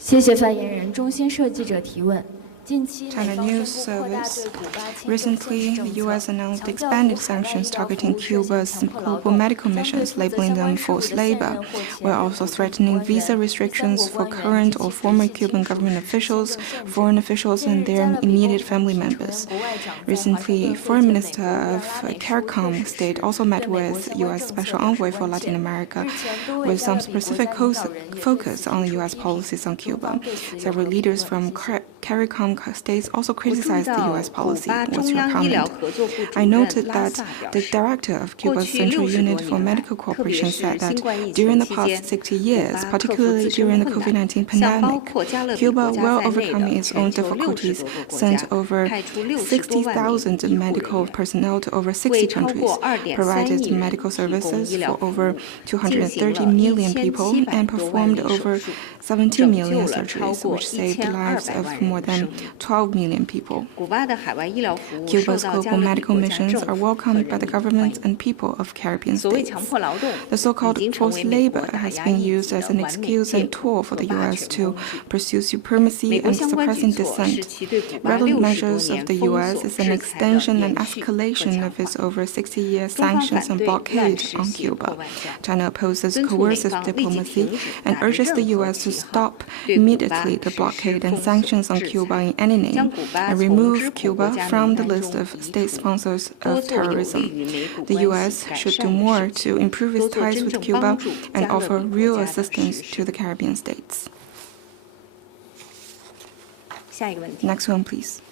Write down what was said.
谢谢发言人。中新社记者提问。 China News Service. Recently, the U.S. announced expanded sanctions targeting Cuba's global medical missions, labeling them forced labor, while also threatening visa restrictions for current or former Cuban government officials, foreign officials, and their immediate family members. Recently, Foreign Minister of CARICOM state also met with U.S. Special Envoy for Latin America, with some specific focus on the U.S. policies on Cuba. Several leaders from CARICOM states also criticized the U.S. policy. What's your comment? I noted that the director of Cuba's Central Unit for Medical Cooperation said that during the past 60 years, particularly during the COVID-19 pandemic, Cuba, while overcoming its own difficulties, sent over 60,000 medical personnel to over 60 countries, provided medical services for over 230 million people, and performed over 17 million surgeries, which saved the lives of more than 12 million people. Cuba's global medical missions are welcomed by the governments and people of Caribbean states. The so-called forced labor has been used as an excuse and tool for the U.S. to pursue supremacy and suppressing dissent. Relevant measures of the U.S. is an extension and escalation of its over 60-year sanctions and blockade on Cuba. China opposes coercive diplomacy and urges the U.S. to stop immediately the blockade and sanctions on Cuba in any name and remove Cuba from the list of state sponsors of terrorism. The U.S. should do more to improve its ties with Cuba and offer real assistance to the Caribbean states. Next one, please.